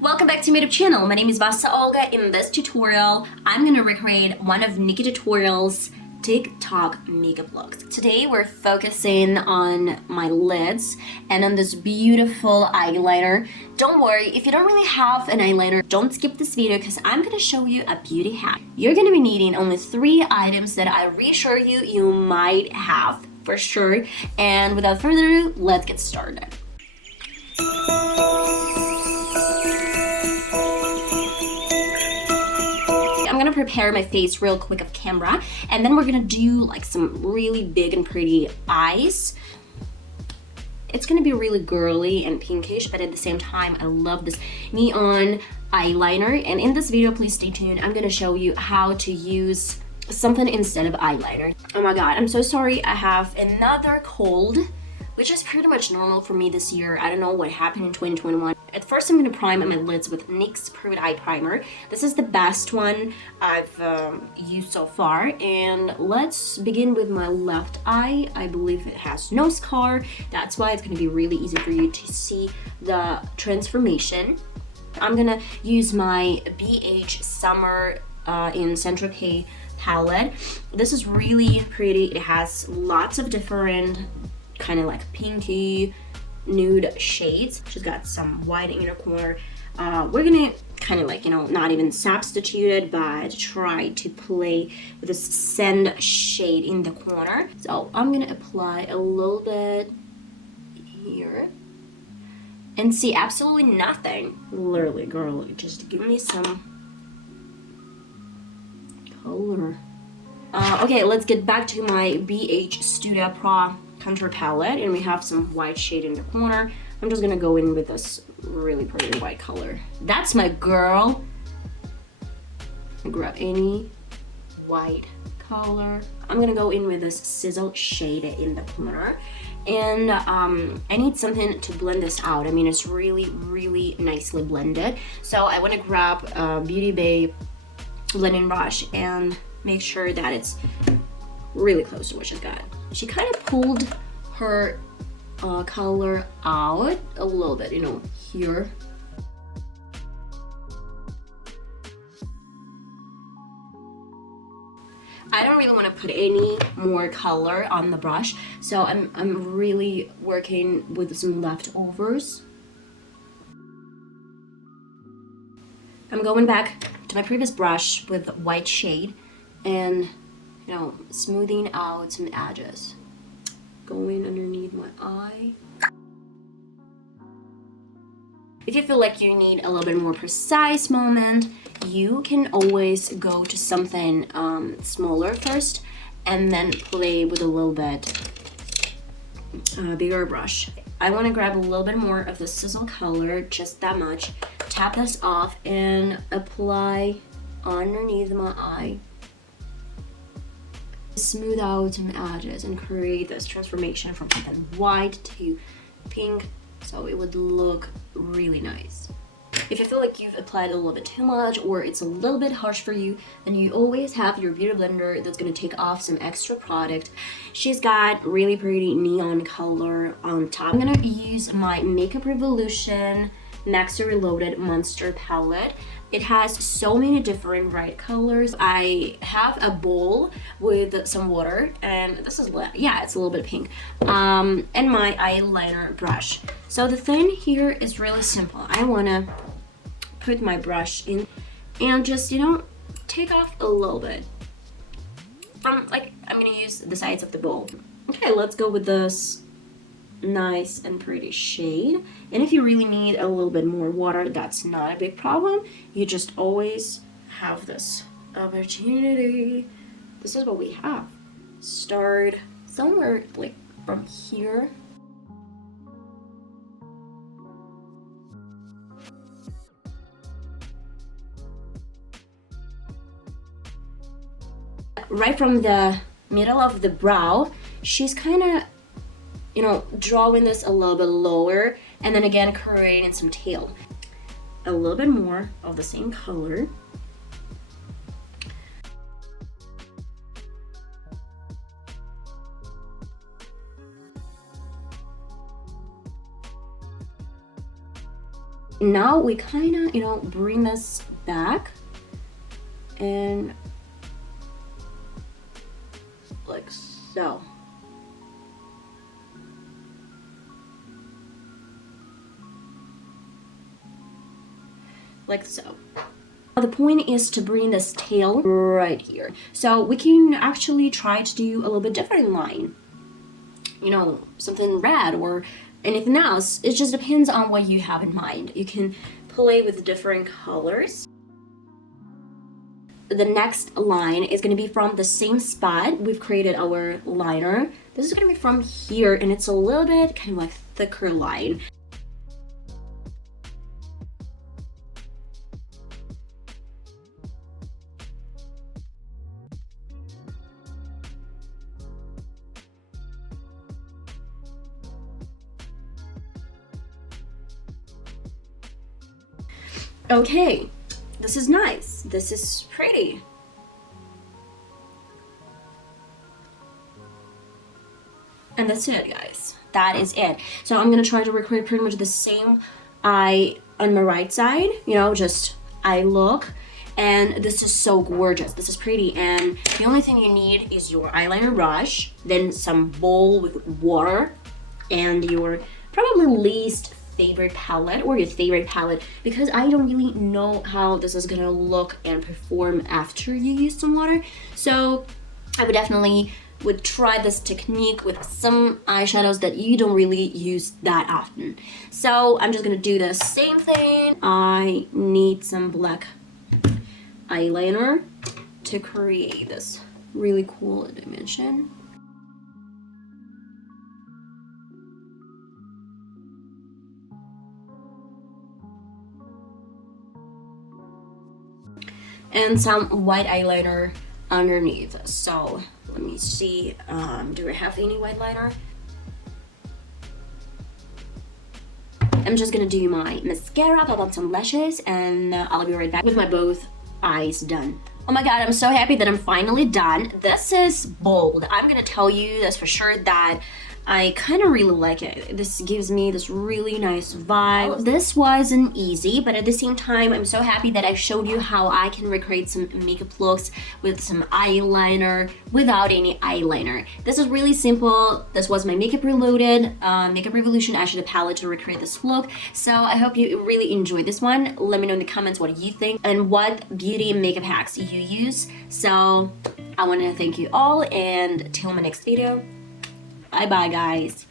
Welcome back to my YouTube channel. My name is VassaOlga. In this tutorial, I'm gonna recreate one of NikkieTutorials' TikTok makeup looks. Today we're focusing on my lids and on this beautiful eyeliner. Don't worry, if you don't really have an eyeliner, don't skip this video because I'm gonna show you a beauty hack. You're gonna be needing only 3 items that I reassure you might have for sure. And without further ado, let's get started. I'm gonna prepare my face real quick off camera, and then we're gonna do like some really big and pretty eyes. It's gonna be really girly and pinkish, but at the same time, I love this neon eyeliner. And in this video, please stay tuned. I'm gonna show you how to use something instead of eyeliner. Oh my god, I'm so sorry. I have another cold, which is pretty much normal for me this year. I don't know what happened in 2021. At first, I'm going to prime my lids with NYX Perfect Eye Primer. This is the best one I've used so far. And let's begin with my left eye. I believe it has no scar. That's why it's going to be really easy for you to see the transformation. I'm going to use my BH Summer in Saint Tropez palette. This is really pretty. It has lots of different kind of like pinky nude shades. She's got some white inner corner. We're gonna kind of like, you know, not even substitute it, but try to play with this sand shade in the corner. So I'm gonna apply a little bit here and see absolutely nothing. Literally, girl, just give me some color. Okay, let's get back to my BH Studio Pro contour palette, and we have some white shade in the corner. I'm just gonna go in with this really pretty white color. That's my girl. Grab any white color. I'm gonna go in with this sizzle shade in the corner, and I need something to blend this out. I mean, it's really nicely blended. So I want to grab a Beauty Bay blending brush and make sure that it's really close to what she's got. She kind of pulled her color out a little bit, you know, here. I don't really want to put any more color on the brush, so I'm really working with some leftovers. I'm going back to my previous brush with white shade and, you know, smoothing out some edges. Going underneath my eye. If you feel like you need a little bit more precise moment, you can always go to something smaller first and then play with a little bit bigger brush. I want to grab a little bit more of the sizzle color, just that much. Tap this off and apply underneath my eye. Smooth out some edges and create this transformation from something white to pink, so it would look really nice. If you feel like you've applied a little bit too much or it's a little bit harsh for you, then you always have your beauty blender that's going to take off some extra product. She's got really pretty neon color on top. I'm going to use my Makeup Revolution Maxi Reloaded Monster palette. It has so many different bright colors. I have a bowl with some water, and this is, yeah, it's a little bit pink, and my eyeliner brush. So the thing here is really simple. I want to put my brush in and just, you know, take off a little bit from, like, I'm gonna use the sides of the bowl. Okay, let's go with this nice and pretty shade. And if you really need a little bit more water, that's not a big problem. You just always have this opportunity. This is what we have. Start somewhere like from here. Right from the middle of the brow, she's kind of, you know, drawing this a little bit lower, and then again creating some tail. A little bit more of the same color. Now we kind of, you know, bring this back and like so. Like so. The point is to bring this tail right here. So we can actually try to do a little bit different line. You know, something red or anything else. It just depends on what you have in mind. You can play with different colors. The next line is going to be from the same spot we've created our liner. This is going to be from here, and it's a little bit kind of like thicker line. Okay, this is nice. This is pretty. And that's it, guys. That is it. So I'm gonna try to recreate pretty much the same eye on my right side, you know, just eye look. And this is so gorgeous. This is pretty. And the only thing you need is your eyeliner brush, then some bowl with water, and your probably least favorite palette or your favorite palette, because I don't really know how this is gonna look and perform after you use some water. So I would try this technique with some eyeshadows that you don't really use that often. So I'm just gonna do the same thing. I need some black eyeliner to create this really cool dimension. And some white eyeliner underneath. So let me see, do I have any white liner? I'm just gonna do my mascara, pop on some lashes, and I'll be right back with my both eyes done. Oh my god, I'm so happy that I'm finally done. This is bold. I'm gonna tell you this for sure that I kind of really like it. This gives me this really nice vibe. This wasn't easy, but at the same time, I'm so happy that I showed you how I can recreate some makeup looks with some eyeliner without any eyeliner. This is really simple. This was my Makeup Reloaded, Makeup Revolution eyeshadow palette to recreate this look. So I hope you really enjoyed this one. Let me know in the comments what you think and what beauty and makeup hacks you use. So I want to thank you all, and till my next video. Bye bye, guys.